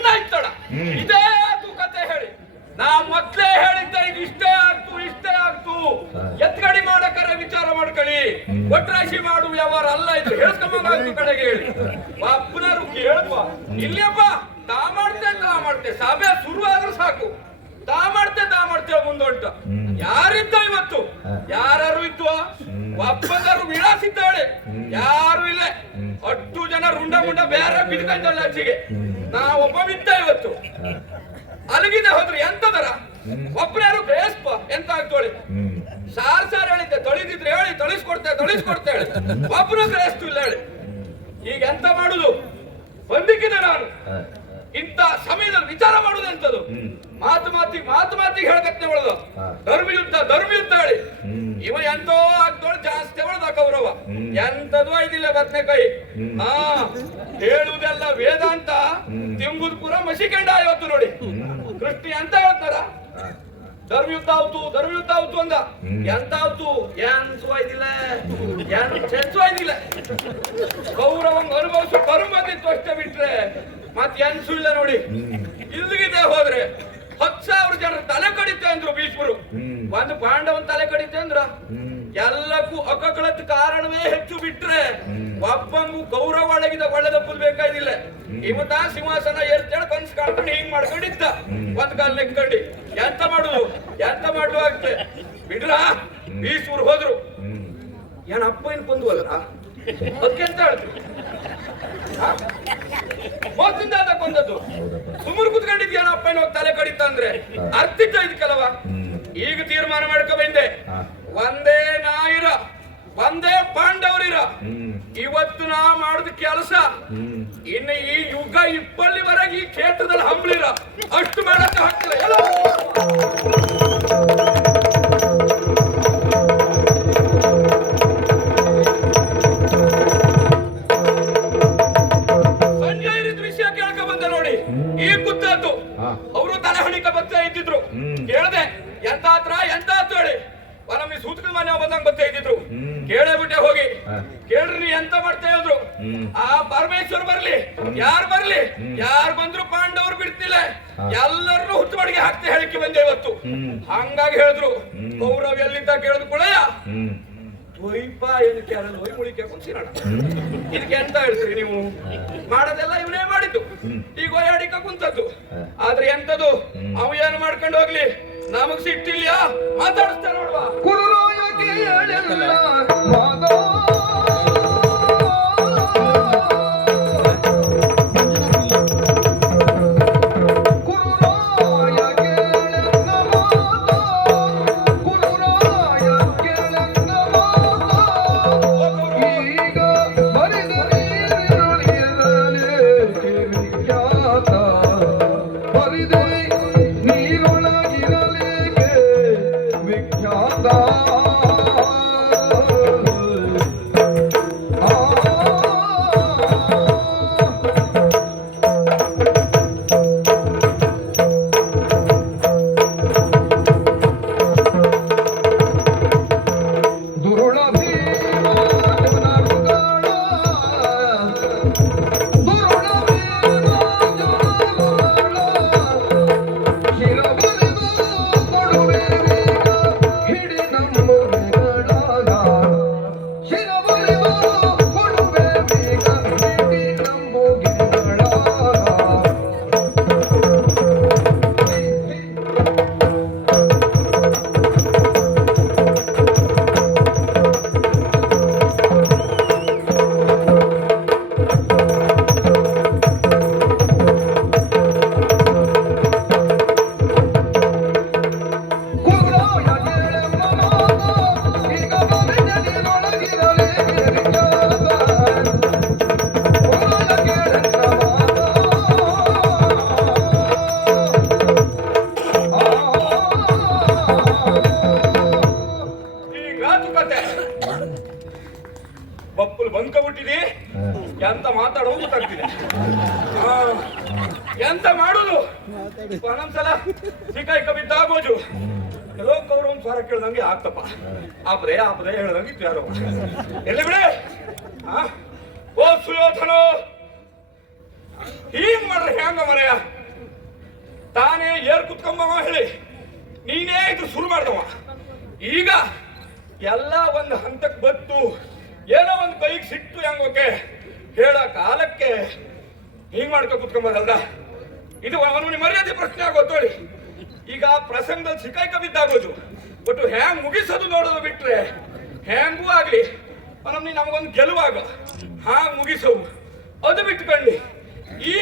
ಸುಣ್ಣ ಇತ್ತಡ ಇದೇ ಕತೆ ಹೇಳಿ ನಾ ಮೊದ್ಲೇ ಹೇಳಿದ್ದೆ ಇದು ಇಷ್ಟೇ ಆಗ್ತು ಎತ್ಗಡಿ ಮಾಡಕರೆ ವಿಚಾರ ಮಾಡ್ಕೊಳ್ಳಿ ಒಟ್ರಾಶಿ ಮಾಡು ವ್ಯವಹಾರ ಅಲ್ಲ ಇದು ಹೇಳ್ಕೊಂಬಂಗಾಯ್ತು ಕಡೆಗೆ ಹೇಳಿ ಅಪ್ಪನರು ಕೇಳುವ ಇಲ್ಲಪ್ಪ ತಾ ಮಾಡ್ತೆ ಸಭೆ ಶುರು ಆದ್ರೂ ಸಾಕು ತಾ ಮಾಡ್ತೇವೆ ಮುಂದೊಂಟ ಯಾರಿದ್ದ ಇವತ್ತು ಯಾರು ಇದ್ವ ಒಪ್ಪಂದರು ವಿಳಾಸಿದ್ದಾಳೆ ಯಾರು ಇಲ್ಲ 10 ಜನ ರುಂಡ ಮುಂಡ ಬೇರೆ ಬಿದ್ಕೊಂಡಲ್ಲ ಆಚೆಗೆ ನಾ ಒಬ್ಬ ಬಿದ್ದ ಇವತ್ತು ಅಲಗಿದೆ ಹೋದ್ರು ಎಂತದರ ಒಬ್ಬರು ಬೇಸ್ಪ ಎಂತ ಆಗ್ತೋಳಿ ಸಾರ್ ಹೇಳಿದ್ದೆ ತೊಳಿದಿದ್ರೆ ಹೇಳಿ ತೊಳಿಸ್ಕೊಡ್ತೆ ಹೇಳಿ ಒಬ್ಬರು ಗ್ರಹಿಸ್ತು ಇಲ್ಲ ಹೇಳಿ ಈಗ ಎಂತ ಮಾಡುದು ಬಂದಿಕ್ಕಿದೆ ನಾನು ಇಂಥ ಸಮಯದಲ್ಲಿ ವಿಚಾರ ಮಾಡುದು ಎಂತದು ಮಾತು ಮಾತಿಗೆ ಹೇಳಕತ್ತೆ ಒಳದು ಧರ್ಮಯುದ್ಧ ಹೇಳಿ ಇವ ಎಂತೋ ಆಗ್ತೋಳು ಜಾಸ್ತಿ ಒಳದ ಕೌರವ ಎಂತದು ಐದಿಲ್ಲ ಬದನೆಕಾಯಿ ಹೇಳುವುದೆಲ್ಲ ವೇದಾಂತ ತಿಂಬುದು ಪೂರ ಮಸಿಕೆಂಡ ಇವತ್ತು ನೋಡಿ ಕೃಷ್ಣ ಎಂತ ಹೇಳ್ತಾರ ಧರ್ಮಯುದ್ಧ ಆಯ್ತು ಅಂದ ಎಂತ ಆಯ್ತು ಏನ್ಸುವಾಯ್ದಿಲ್ಲ ಕೌರವಂಗ ಅನುಭವಿಸು ಬಂದಿತ್ತು ಅಷ್ಟೇ ಬಿಟ್ರೆ ಮತ್ ಎನ್ಸು ಇಲ್ಲ ನೋಡಿ ಇಲ್ಲಿಗಿದೆ ಹೋದ್ರೆ 10,000 ಜನರ ತಲೆ ಕಡಿತೆ ಅಂದ್ರು ಭೀಷ್ಮರು ಒಂದು ಪಾಂಡವನ್ ತಲೆ ಕಡಿತೆ ಅಂದ್ರ ಎಲ್ಲಕ್ಕೂ ಅಕಕಳತ್ ಕಾರಣವೇ ಹೆಚ್ಚು ಬಿಟ್ರೆ ಒಬ್ಬಂಗು ಗೌರವ ಒಳ್ಳೆದಪ್ಪಲ್ ಬೇಕಾಯ್ದಿಲ್ಲ ಇವತ್ತ ಸಿಂಹಾಸನ ಏರ್ತೇಳ ಕನ್ಸು ಕಾಣ್ಕೊಂಡು ಹಿಂಗ್ ಮಾಡ್ಕೊಂಡಿದ್ದ ಒಂದ್ ಕಾಲ ನೆಕ್ಕೊಂಡಿ ಎಂತ ಮಾಡುವ ಆಗ್ತದೆ ಬಿಡ್ರ ಭೀಷ್ಮರು ಹೋದ್ರು ಏನ್ ಅಪ್ಪ ಏನ್ ಕೊಂದ್ವಲ್ಲ ಅದಕ್ಕೆ ಎಂತ ಹೇಳ್ತೀವಿ ಮೋಸದಿಂದ ಕೊಂದದ್ದು ಸುಮ್ಮನೆ ಕುತ್ಕೊಂಡಿದ್ಯಾನ ಅಪ್ಪನ ತಲೆ ಕಡಿತ ಅಂದ್ರೆ ಅರ್ಥಿತ ಇದಕ್ಕಲ್ಲವ ಈಗ ತೀರ್ಮಾನ ಮಾಡ್ಕೊ ಬಂದೆ ಒಂದೇ ನಾಯಿರ ಒಂದೇ ಪಾಂಡವರಿರ ಇವತ್ತು ನಾ ಮಾಡುದ ಕೆಲಸ ಇನ್ನು ಈ ಯುಗ ಇಪ್ಪಲ್ಲಿವರೆಗೆ ಈ ಕ್ಷೇತ್ರದಲ್ಲಿ ಹಂಬಲಿರ ಅಷ್ಟು ಮಾಡಕ್ಕೆ ಹಾಕ್ತಿಲ್ಲ ಅವರು ತಲೆ ಹಣಿಕ ಬರ್ತಾ ಇದ್ದಿದ್ರು ಕೇಳ್ದೆ ಎಂತ ಹೇಳಿ ನಮ್ಗೆ ಸೂತಕದ ಮನೆ ಬಂದಂಗ ಬರ್ತಾ ಇದ್ದಿದ್ರು ಕೇಳೇ ಬಿಟ್ಟೆ ಹೋಗಿ ಕೇಳ್ರಿ ನೀ ಎಂತ ಮಾಡ್ತಾ ಇದ್ರು ಆ ಪರಮೇಶ್ವರ್ ಬರ್ಲಿ ಯಾರು ಬಂದ್ರು ಪಾಂಡವರು ಬಿಡ್ತಿಲ್ಲ ಎಲ್ಲರನ್ನು ಹುಟ್ಟುಬಡಿಗೆ ಹಾಕ್ತಾ ಹೇಳಿಕೆ ಬಂದೆ ಇವತ್ತು ಹಂಗಾಗಿ ಹೇಳಿದ್ರು ಕೌರವ್ ಎಲ್ಲಿಂದ ಕೇಳಿದ್ ಕುಳಯ್ಯ ಒಯ್ಪ ಏನಕ್ಕೆ ಒಯ್ ಮುಳಿಕೆ ಕುಂಸಿರೋಣ ಇದಕ್ಕೆ ಎಂತ ಹೇಳ್ತೀರಿ ನೀವು ಮಾಡೋದೆಲ್ಲ ಇವನೇ ಮಾಡಿದ್ದು ಈಗ ಒಯ್ಯಾಡಿಕ ಕುಂತದ್ದು ಆದ್ರೆ ಎಂತದು ಅವ ಏನು ಮಾಡ್ಕೊಂಡು ಹೋಗ್ಲಿ ನಮಗ್ ಸಿಟ್ಟಿಲ್ಲ ಮಾತಾಡಿಸ್ತಾ ನೋಡುವ ಬಪ್ಪುಲ್ ಬಂದ್ಕೊಬಿಟ್ಟಿದಿ ಎಂತ ಮಾತಾಡೋದು ಗೊತ್ತಾಗ್ತಿದೆ ಎಂತ ಮಾಡುದು ಒಂದೊಂದ್ಸಲ ಸಿಕಾಯಿ ಕವಿತ ಆಗೋಜು ಲೋಕ ಅವ್ರು ಒಂದ್ ಸ್ವರ ಕೇಳ್ದಂಗೆ ಆಗ್ತಪ್ಪ ಆಪದೆ ಹೇಳ್ದಂಗೆ ಯಾರೋ ಎಲ್ಲಿ ಬಿಡೆ ಓ ಸುಯೋಧನ ಹೀಗ್ ಮಾಡ್ರೆ ಹೆಂಗ ಮರೆಯ ಏರ್ ಕುತ್ಕೊಂಬವ ಹೇಳಿ ನೀನೇ ಇದು ಶುರು ಮಾಡ್ದವ. ಈಗ ಎಲ್ಲ ಒಂದು ಹಂತಕ್ಕೆ ಬತ್ತು, ಏನೋ ಒಂದು ಕೈಗೆ ಸಿಟ್ಟು ಹೆಂಗೋಕೆ ಹೇಳೋ ಕಾಲಕ್ಕೆ ಹಿಂಗ್ ಮಾಡ್ಕೊ ಕುತ್ಕೊಂಬದಲ್ದ. ಇದು ಅವನು ಮರ್ಯಾದೆ ಪ್ರಶ್ನೆ ಆಗೋದು ನೋಡಿ. ಈಗ ಪ್ರಸಂಗದಲ್ಲಿ ಸಿಕ್ಕಾಯ್ಕ ಬಿದ್ದಾಗೋದು, ಒಟ್ಟು ಹ್ಯಾಂಗ್ ಮುಗಿಸೋದು ನೋಡೋದು ಬಿಟ್ರೆ ಹ್ಯಾಂಗೂ ಆಗ್ಲಿ ಅವನಮ್ಮಿ ನಮಗೊಂದು ಗೆಲುವಾಗ ಹಾಂಗ್ ಮುಗಿಸೋವು. ಅದು ಬಿಟ್ಕೊಂಡಿ ಈ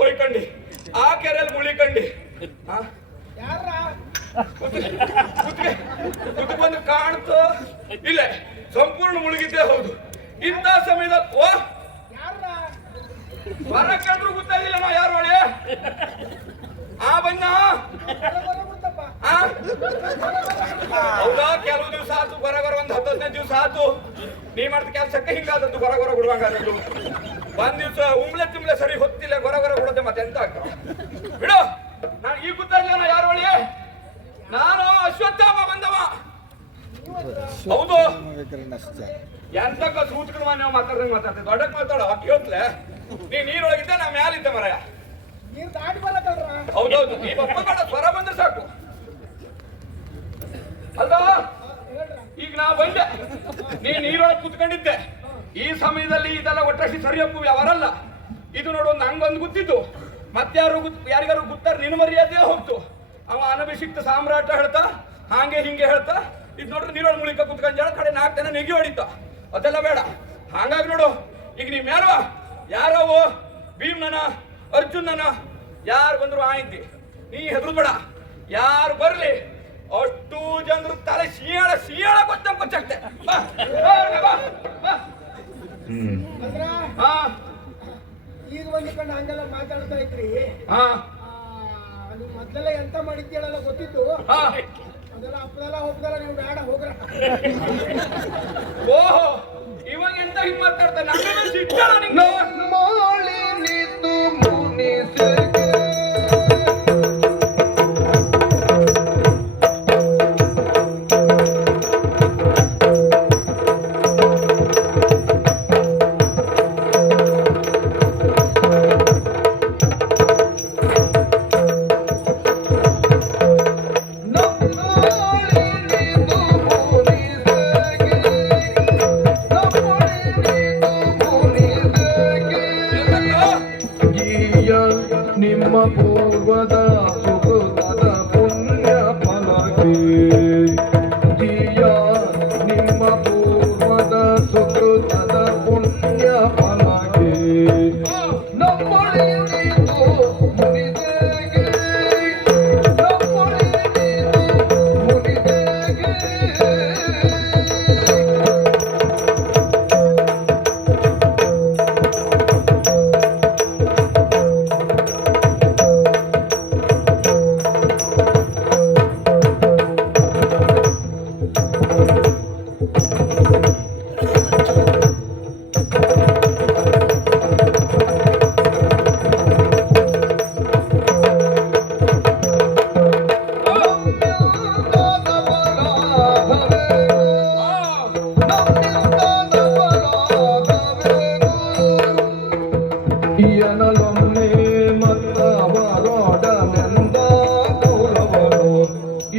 ಹೋಯ್ಕಂಡಿ ಆ ಕೆರೆಯಲ್ಲಿ ಮುಳಿಕಂಡಿ ಕುತ್ಕೊಂಡು ಕಾಣ್ತೋ ಇಲ್ಲ ಸಂಪೂರ್ಣ ಮುಳುಗಿದ್ದೇ ಹೌದು. ಇಂಥ ಸಮಯದಲ್ಲಿ ಓ ಹೊರ ಕಂಡ್ರು ಗೊತ್ತಾಗಿಲ್ಲ ನಾ ಯಾರು ಒಳ್ಳೆ ಆ ಬಣ್ಣ ಹೌದಾ? ಕೆಲವು ದಿವಸ ಆತು ಹೊರಗೊರ ಒಂದು 10-15 ದಿವಸ ಆತು ನೀ ಮಾಡಿದ ಕೆಲ್ಸಕ್ಕೆ ಹಿಂಗಾದದ್ದು ಹೊರಗೊರ ಬಿಡುವಂಗಾದದ್ದು. ಒಂದ್ ದಿವಸ ಉಂಬ್ಳೆ ತಿಂಬ್ಳೆ ಸರಿ ಹೊತ್ತಿಲ್ಲ ಹೊರಗೊರ ಬಿಡೋದೆ ಮತ್ತೆ ಎಂತ ಆಗ್ತದೆ ಬಿಡು. ನಾನು ಈಗ ಗೊತ್ತಾಗ್ಲಿಲ್ಲ ನಾ ಯಾರು ಒಳ್ಳೆ ನಾನು ಅಶ್ವತ್ಥಾಮ ಬಂದವ. ಹೌದು ಎಂತಕ್ಕ ಸೂತ್ಕನ ನಾವು ಮಾತಾಡ್ದಂಗೆ ಮಾತಾಡ್ತೇವೆ ದೊಡ್ಡಕ್ ಮಾತಾಡೋ ಕೇಳ್ತಲೆ. ನೀ ನೀರೊಳಗಿದ್ದೆ ನಾ ಮ್ಯಾಲಿದ್ದೆ ಮರಯ. ಹೌದೌದು ಈ ಬಪ್ಪ ಬೇಡ ಸ್ವರ ಬಂದ್ರೆ ಸಾಕು ಅಲ್ವಾ? ಈಗ ನಾ ಬಂದೆ ನೀ ನೀರೊಳಗೆ ಕುತ್ಕೊಂಡಿದ್ದೆ. ಈ ಸಮಯದಲ್ಲಿ ಇದೆಲ್ಲ ಒಟ್ಟಾಗಿ ಸರಿಯಪ್ಪು ಅವರಲ್ಲ. ಇದು ನೋಡು ನಂಗೊಂದು ಗೊತ್ತಿದ್ದು ಮತ್ತಾರು ಯಾರಿಗಾರು ಗೊತ್ತಾರ ನಿನ್ನ ಮರ್ಯಾದೆ ಹೋಗ್ತು. ಅವ ಅನಭಿಷಿಕ್ತ ಸಾಮ್ರಾಟ ಹೇಳ್ತಾ ಹಾಗೆ ಹಿಂಗೆ ಹೇಳ್ತಾ ಇದು ನೋಡ್ರಿ ನೀರೊಳಗೆ ಮುಳಿಕ ಕುತ್ಕೊಂಡ್ ಜನ ಕಡೆ 4 ಜನ ನೆಗಿ ಹೊಡಿತ. ಅದೆಲ್ಲ ಬೇಡ. ಹಾಗಾಗಿ ನೋಡು ಈಗ ನೀವ್ ಯಾರೋ ಯಾರವು ಭೀಮ್ನನ ಅರ್ಜುನನ ಯಾರು ಬಂದ್ರು ಆಯ್ತಿ ನೀ ಹೆದ್ರು ಬೇಡ. ಯಾರು ಬರ್ಲಿ ಅಷ್ಟು ಜನರು ತಲೆ ಶಿಯಾಳ ಗೊತ್ತಂಗ್ ಕೊಚ್ಚಾಕ್ತೆ. ಈಗ ಬಂದ್ಕೊಂಡು ಹಂಗೆಲ್ಲ ಮಾತಾಡ್ತಾ ಇದ್ರಿ. ನೀವು ಮೊದಲೆಲ್ಲ ಎಂತ ಮಾಡಿದ್ದೀಳಲ್ಲ ಗೊತ್ತಿತ್ತು. ಅದೆಲ್ಲ ಅಪ್ಪದೆಲ್ಲ ಹೋಗ್ದಲ್ಲ ನೀವು ಬೇಡ ಹೋಗ್ರ. ಓಹೋ ಇವಾಗ ಎಂತ ಹಿಂಗ್ ಮಾತಾಡ್ತಾನೆ ನಿಮ್ಮ ಪೂರ್ವದ ಸುಕೃತದ ಪುಣ್ಯ ಫಲಕ್ಕೆ ಜೀಯ ನಿಮ್ಮ ಪೂರ್ವದ ಸುಕೃತದ ಪುಣ್ಯ ಫಲಕ್ಕೆ ನಮ್ಮೊಳಿತು ಮುನಿದೇಗೆ ನಮ್ಮೊಳಿತು ಮುನಿದೇಗೆ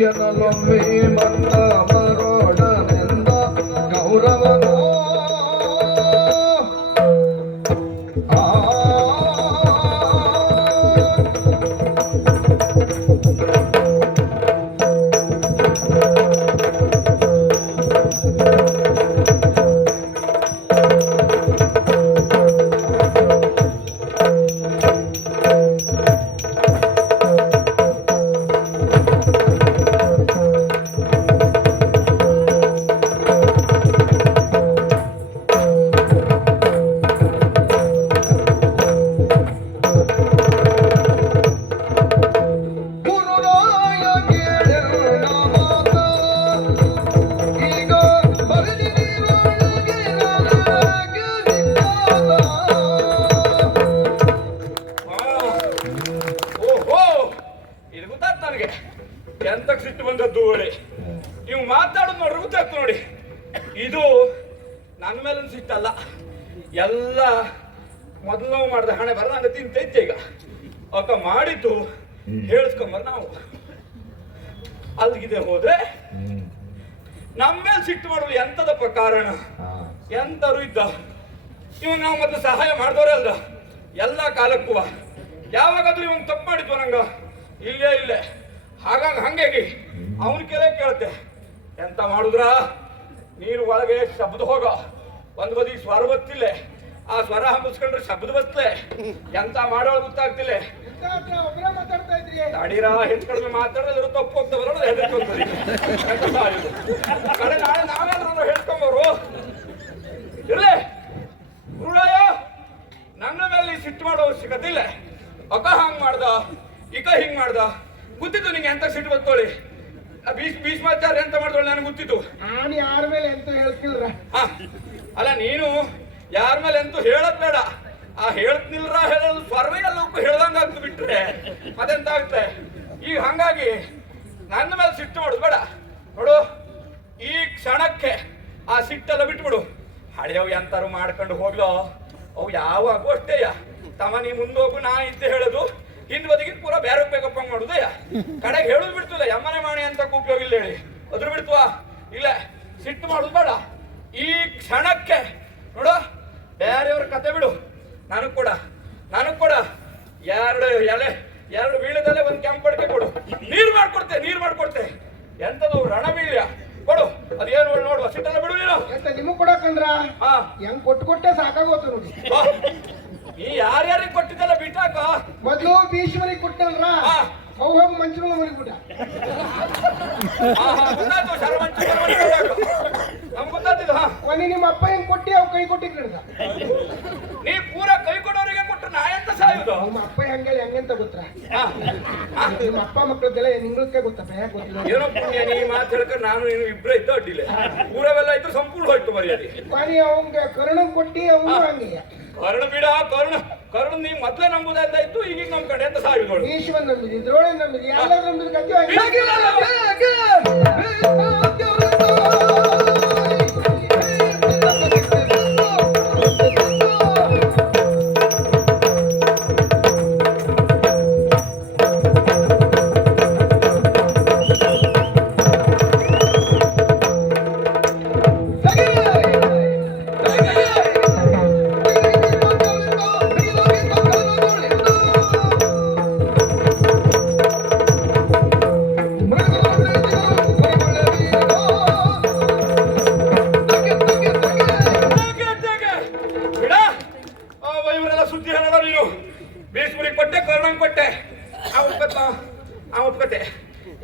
ಎನಲೊಮ್ಮೆ ಮತ್ತವರೊಡನೆಂದ ಗೌರವನೋ ಎಂತಕ್ ಸಿಟ್ಟು ಬಂದದ್ದು ಒಳ್ಳೆ ನೀವು ಮಾತಾಡೋದು ನೋಡ್ರಿ ಗೊತ್ತಾಗ್ತು ನೋಡಿ. ಇದು ನನ್ನ ಮೇಲೆ ಸಿಟ್ಟಲ್ಲ, ಎಲ್ಲ ಮೊದಲು ಮಾಡಿದ ಹಣೆ ಬರ ನಂಗೆ ತಿಂತೈತೆ. ಈಗ ಅಕ್ಕ ಮಾಡಿದ್ದು ಹೇಳಿಸ್ಕೊಂಬರ್ ನಾವು ಅಲ್ಲಿಗಿದೆ ಹೋದ್ರೆ ನಮ್ಮ ಮೇಲೆ ಸಿಟ್ಟು ಮಾಡಲು ಎಂತದಪ್ಪ ಕಾರಣ? ಎಂತರು ಇದ್ದ ಇವನ್ ನಾವು ಮತ್ತೆ ಸಹಾಯ ಮಾಡಿದವರೇ ಅಲ್ದ ಎಲ್ಲ ಕಾಲಕ್ಕೂ. ಯಾವಾಗಾದ್ರೂ ಇವನ್ ತಪ್ಪು ಮಾಡಿದ್ವ ನಂಗ? ಇಲ್ಲೇ ಹಾಗಾಗಿ ಹಂಗಾಗಿ ಅವನ ಕೆಲೆ ಕೇಳುತ್ತೆ. ಎಂತ ಮಾಡುದ್ರ? ನೀರು ಒಳಗೆ ಶಬ್ದ ಹೋಗ, ಒಂದ್ ಬದಿ ಸ್ವರ ಬತ್ತಿಲ್ಲ, ಆ ಸ್ವರ ಹಂಬಿಸ್ಕೊಂಡ್ರೆ ಶಬ್ದ ಬತ್ತಲೆ, ಎಂತ ಮಾಡೋಳು ಗೊತ್ತಾಗ್ತಿಲ್ಲ. ಒಬ್ಬರೇ ಮಾತಾಡ್ತಾ ಇದ್ರಿ. ತಡೀರಾ, ಹೆಚ್ಚು ಕಡಿಮೆ ಮಾತಾಡಿದ್ರೆ ತಪ್ಪು ಹೋಗ್ತವಲ್ಲ ಹೆದರ್ಕೊಂಡ್ರಿ. ಕಡೆ ನಾಳೆ ನಾವೇನಾದ್ರು ಹೇಳ್ಕೊಂಬರು ಇರ್ಲಿ. ಗುರುಳಯ್ಯ, ನನ್ನ ಮೇಲೆ ಸಿಟ್ಟು ಮಾಡೋ ಅವಶ್ಯಕತೆ ಇಲ್ಲ. ಅಕ್ಕ ಹಂಗ್ ಮಾಡ್ದ, ಇಕ ಹಿಂಗ್ ಮಾಡ್ದ, ಗೊತ್ತಿತ್ತು ನಿಂಗೆ ಎಂತ ಸಿಟ್ಟು ಬತ್ತೋಳಿ. ಭೀಷ್ಮಾಚಾರ್ಯ ಎಂತ ಮಾಡಿದೋಳು ನನಗೆ ಗೊತ್ತಿತ್ತು. ನಾನು ಯಾರ ಮೇಲೆ ಎಂತ ಹೇಳ್ತಿಲ್ರ. ಅಲ್ಲ, ನೀನು ಯಾರ ಮೇಲೆ ಎಂತೂ ಹೇಳದ್ ಬೇಡ. ಆ ಹೇಳ್ತಿಲ್ರ ಹೇಳೋದು ಸ್ವರ್ವೇ ಎಲ್ಲಕ್ಕೂ ಹೇಳ್ದಂಗ ಆಗ್ತು ಬಿಟ್ರೆ ಮತ್ತೆಂತ ಆಗುತ್ತೆ. ಈಗ ಹಂಗಾಗಿ ನನ್ನ ಮೇಲೆ ಸಿಟ್ಟು ಮಾಡೋದು ಬೇಡ. ನೋಡು, ಈ ಕ್ಷಣಕ್ಕೆ ಆ ಸಿಟ್ಟೆಲ್ಲ ಬಿಟ್ಬಿಡು. ಹಳೆಯವು ಎಂತಾರು ಮಾಡ್ಕೊಂಡು ಹೋಗ್ಲೋ, ಅವು ಯಾವಾಗೂ ಅಷ್ಟೇಯ. ತಮ್ಮ ನೀ ಮುಂದೋಗು, ನಾ ಇದ್ದೆ ಹೇಳೋದು, ಹಿಂದ್ ಬದಿಗೆ ಪೂರ ಬೇರೆ ಬೇಕಪ್ಪ ಮಾಡುದಯ್ಯ. ಕಡೆಗೆ ಹೇಳುದು ಬಿಡ್ತದ, ಯಮ್ಮನೆ ಮಾಡಿ ಅಂತ ಉಪಯೋಗ ಇಲ್ಲ ಹೇಳಿ ಅದ್ರ ಬಿಡ್ತವಾ. ಇಲ್ಲ, ಸಿಟ್ಟು ಮಾಡುದು ಬೇಡ. ಈ ಕ್ಷಣಕ್ಕೆ ನೋಡು, ಬೇರೆಯವ್ರ ಕತೆ ಬಿಡು. ನನಗ್ ಕೊಡ ಎರಡು ಬೀಳದಲ್ಲೇ ಒಂದ್ ಕೆಂಪಡಿಕೆ ಕೊಡು. ನೀರ್ ಮಾಡ್ಕೊಡ್ತೆ. ಎಂತದು ರಣಬೀಳ್ಯ ಕೊಡು. ಅದೇನು ನೋಡುವ, ಸಿಟ್ಟೆಲ್ಲ ಬಿಡು ನೀನು. ಎಂತ ನಿಮಗ್ ಕೊಡಕಂದ್ರ ಹೆಂಗ್ ಕೊಟ್ಟೆ ಸಾಕಾಗೋತು ನೋಡಿ. ನೀ ಯಾರ್ಯಾರಿಗೆ ಕೊಟ್ಟಿದ್ದಲ್ಲ ಬಿಟ್ಟಾಕ. ಮೊದ್ಲು ಭೀಷ್ಮರಿಗೆ ಕೊಟ್ಟಲ್ರ, ಅವು ಮಂಚನ ಮನೆಗೆ ಬಿಟ್ಟ. ಗೊತ್ತಾಯ್ತು, ನಮ್ಗೆ ಗೊತ್ತಾಗ್ತಿದ್ದು. ಕೊನೆ ನಿಮ್ಮ ಅಪ್ಪ ಹೆಂಗ್ ಕೊಟ್ಟಿ ಅವ್ ಕೈ ಕೊಟ್ಟಿದ್ ನಡ್ದ. ನೀ ಪೂರ ಕೈ ಕೊಡೋರಿಗೆ ಕೊಟ್ಟು ನಾ ಎಂತ ಸಾಯುದು? ನಿಮ್ಮ ಅಪ್ಪ ಹೆಂಗೆಂತ ಗೊತ್ತಾ? ನಿಮ್ಮ ಅಪ್ಪ ಮಕ್ಕಳದ್ದೆಲ್ಲ ನಿಂಗಳಕ್ಕೆ ಗೊತ್ತಪ್ಪ, ಯಾಕೆ ಗೊತ್ತಿಲ್ಲ? ಏನೋ ಪುಣ್ಯ, ನೀ ಮಾತು ಹೇಳ್ಕೊಂಡು ನಾನು ನೀನು ಇಬ್ಬರೇ ಇದ್ದು ಅಡ್ಡಿಲ್ಲ. ಊರವೆಲ್ಲ ಇದ್ದು ಸಂಪೂರ್ಣ ಹೋಯ್ತು ಮರ್ಯಾದೆ. ಕೊನೆ ಅವಂಗ ಕರ್ಣ ಕೊಟ್ಟಿ ಅವನು ಹಂಗೆ. ಕರ್ಣ ಬಿಡ, ಕರ್ಣ ನೀ ಮೊದ್ಲೇ ನಂಬುದಾಯ್ತಾ ಇತ್ತು, ಈಗ ನಮ್ ಕಡೆ ಅಂತ ಸಾಯುದು. ಈಶ್ವನ್ ನಂಬಿದಿ, ಇದ್ರೊಳಗೆ ನಂಬಿದಿ, ಎಲ್ಲರೂ ನಂಬಿದ ಗತಿ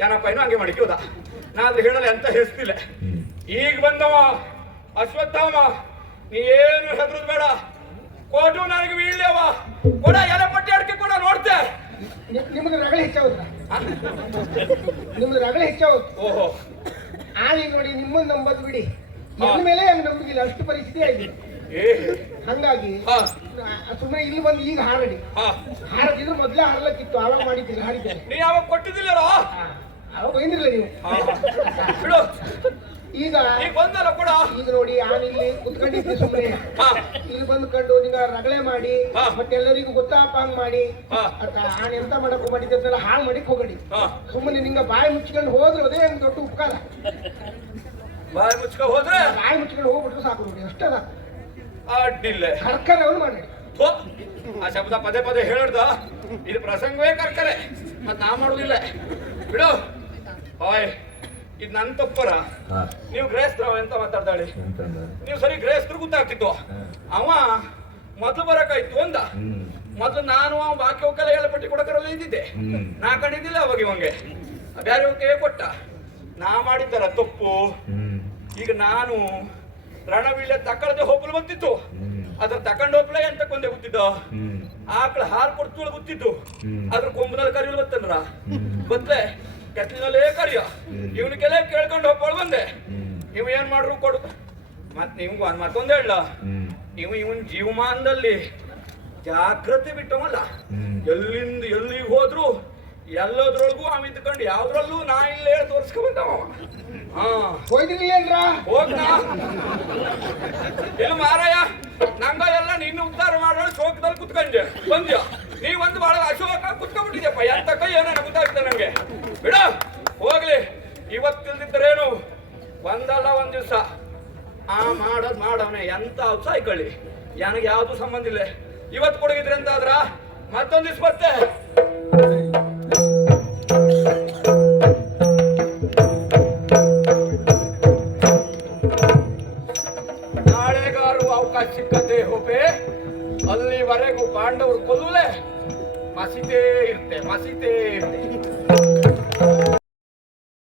ಏನಪ್ಪ ಇನ್ನು ಹಂಗೆ ಮಾಡಿಕ್ಕೋದ. ನಾ ಅದು ಹೇಳಲ್ಲ ಅಂತ ಹೆಸ್ತಿಲ್ಲ. ಈಗ ಬಂದವ ಅಶ್ವತ್ಥಾಮ, ನೀ ಏನು ಹೆದರುದು ಬೇಡ. ಕೊಡು, ನನಗೆ ಬೀಳ್ಯವ ಕೊಡ, ಎಲೆ ಪಟ್ಟಿ ಅಡಿಕೆ ಕೊಡ, ನೋಡ್ತೆ. ನಿಮ್ದು ರಗಳೆ ಹೆಚ್ಚಾವುದ್ರ, ನಿಮ್ದು ರಗಳೆ ಹೆಚ್ಚಾವುದ್. ಓಹೋ, ಈಗ ನೋಡಿ, ನಿಮ್ಮನ್ನ ನಂಬದ್ ಬಿಡಿ, ನನ್ನ ಮೇಲೆ ಹಂಗ ನಂಬಿದಿಲ್ಲ, ಅಷ್ಟು ಪರಿಸ್ಥಿತಿ ಆಗಿದೆ. ಹಂಗಾಗಿ ಸುಮ್ಮನೆ ಇಲ್ಲಿ ಬಂದು ಈಗ ಹಾರದಿದ್ರು ಮೊದ್ಲೇ ಹಾರ್ಲಕ್ಕಿತ್ತು, ಆವಾಗ ಮಾಡಿದ್ದಿಲ್ಲ, ಹಾರಿದ್ದೇನೆ. ನೀ ಯಾವಾಗ ಕೊಟ್ಟಿದ್ದಿಲ್ಲ, ಅವಾಗ ಬೈಂದಿರಲ್ಲ ನೀವು. ಈಗ ಬಂದಲ್ಲ ಕೂಡ. ಈಗ ನೋಡಿ, ಇಲ್ಲಿ ಕುತ್ಕೊಂಡಿದ್ದೆ ಸುಮ್ಮನೆ, ಇಲ್ಲಿ ಬಂದು ಕಂಡು ಈಗ ರಗಳೆ ಮಾಡಿ ಮತ್ತೆ ಎಲ್ಲರಿಗೂ ಗೊತ್ತಾಪಂಗ್ ಮಾಡಿ ಆನ್ ಎಂತ ಮಾಡಕ್ ಮಾಡಿದ್ದೆಲ್ಲ ಹಾಳು ಮಾಡಿಕ್ ಹೋಗಡಿ. ಸುಮ್ಮನೆ ನಿಂಗ ಬಾಯಿ ಮುಚ್ಕೊಂಡು ಹೋದ್ರೆ ಅದೇ ಒಂದು ದೊಡ್ಡ ಉಪಕಾರ. ಬಾಯಿ ಮುಚ್ಕೊಂಡು ಹೋದ್ರೆ ಬಾಯಿ ಮುಚ್ಕೊಂಡು ಹೋಗ್ಬಿಟ್ರೆ ಸಾಕು ನೋಡಿ, ಅಷ್ಟೇ ಸಾಕು. ಅಡ್ಡಿಲ್ಲ, ಕರ್ಕರವನ್ನು ಮಾಡಿ. ಆ ಶಬ್ದ ಪದೇ ಪದೇ ಹೇಳ್ದ, ಇದು ಪ್ರಸಂಗವೇ ಕರ್ಕರೆ, ಮತ್ ನಾ ಮಾಡುದಿಲ್ಲ ಬಿಡು. ಓಯ್, ಇದು ನನ್ ತಪ್ಪರ. ನೀವು ಗೃಹಸ್ಥರ ಎಂತ ಮಾತಾಡ್ದಾಳಿ, ನೀವು ಸರಿ ಗೃಹಸ್ಥರು ಗೊತ್ತಾಗ್ತಿತ್ತು. ಅವ ಮೊದ್ಲು ಬರಕಾಯ್ತು ಅಂದ. ಮೊದ್ಲು ನಾನು ಅವ ಬಾಕಿ ಹೋಗಲ್ಲ ಹೇಳಪಟ್ಟಿ ಕೊಡಕರಲ್ಲ ಇದ್ದಿದ್ದೆ, ನಾ ಕಂಡಿದ್ದಿಲ್ಲ ಅವಾಗ. ಇವಂಗೆ ಬ್ಯಾರೆ ಹೋಗೇ ಕೊಟ್ಟ, ನಾ ಮಾಡಿದ್ದಾರ ತಪ್ಪು. ಈಗ ನಾನು ರಣವೀಳ್ಯ ತಕ್ಕಳದೆ ಹೋಗ್ಲು ಬಂತಿತ್ತು, ಅದ್ರ ತಕೊಂಡ್ ಹೋಗ್ಲ ಎಂತ ಕೊಂದೆ ಗೊತ್ತಿದ್ದ. ಆಕಳ ಹಾಲು ಕೊಡ್ತು ಗೊತ್ತಿತ್ತು, ಅದ್ರ ಕೊಂಬನಲ್ಲಿ ಕರಿಯಲು ಬತ್ತನ್ರ ಬತ್ಲೆ ಕೆತ್ತಲಿನಲ್ಲೇ ಕರಿಯ. ಇವನ ಕೆಲ ಕೇಳ್ಕೊಂಡು ಹೋಗ್ಕೊಳ್ ಬಂದೆ. ಇವ್ ಏನ್ ಮಾಡ್ರು ಕೊಡು. ಮತ್ ನಿಮ್ಗೂ ಮತ್ತೊಂದ್ ಹೇಳ, ಇವನ್ ಜೀವಮಾನದಲ್ಲಿ ಜಾಗ್ರತೆ ಬಿಟ್ಟವಲ್ಲ. ಎಲ್ಲಿಂದ ಎಲ್ಲಿಗೆ ಹೋದ್ರು ಎಲ್ಲದ್ರೊಳಗೂ ಅವ ಇದ್ಕೊಂಡು ಯಾವ್ದ್ರಲ್ಲೂ ನಾ ಇಲ್ಲ ಹೇಳಿ ತೋರ್ಸ್ಕೊಂಬಂದವ. ಹೋಗ್ನಾ ಇಲ್ಲ ಮಾರಾಯ, ನಂಗ ಎಲ್ಲ ನಿನ್ನ ಉದ್ಧಾರ ಮಾಡೋ ಶೋಕದಲ್ಲಿ ಕುತ್ಕೊಂಡೆ ಬಂದ್ಯ. ನೀ ಒಂದು ಬಹಳ ಅಶೋಕ ಕುತ್ಕೊಂಡ್ಬಿಟ್ಟು ಬಿಟ್ಟಿದ್ಯಪ್ಪ ಎಂತ ಕೈ ಏನೋ ಗೊತ್ತಾಗ್ತದೆ ನಂಗೆ ಬಿಡ ಹೋಗ್ಲಿ ಇವತ್ತಿಲ್ದಿದ್ದರೇನು ಒಂದಲ್ಲ ಒಂದ್ ದಿವ್ಸ ಮಾಡವನೆ ಎಂತ ಉತ್ಸಾಹ ಕಳ್ಳಿ ನನಗೆ ಯಾವ್ದು ಸಂಬಂಧ ಇಲ್ಲ ಇವತ್ತು ಕೊಡಗಿದ್ರೆ ಅಂತ ಆದ್ರ ಮತ್ತೊಂದ್ ದಿವ್ಸ ಮತ್ತೆ ನಾಳೆಗಾರು ಅವಕಾಶ ಸಿಕ್ಕತ್ತೆ ಹೋಪೆ ಅಲ್ಲಿವರೆಗೂ ಪಾಂಡವರು ಕೊಲ್ಲುಲೆ ಮಸೀದೇ ಇರ್ತೆ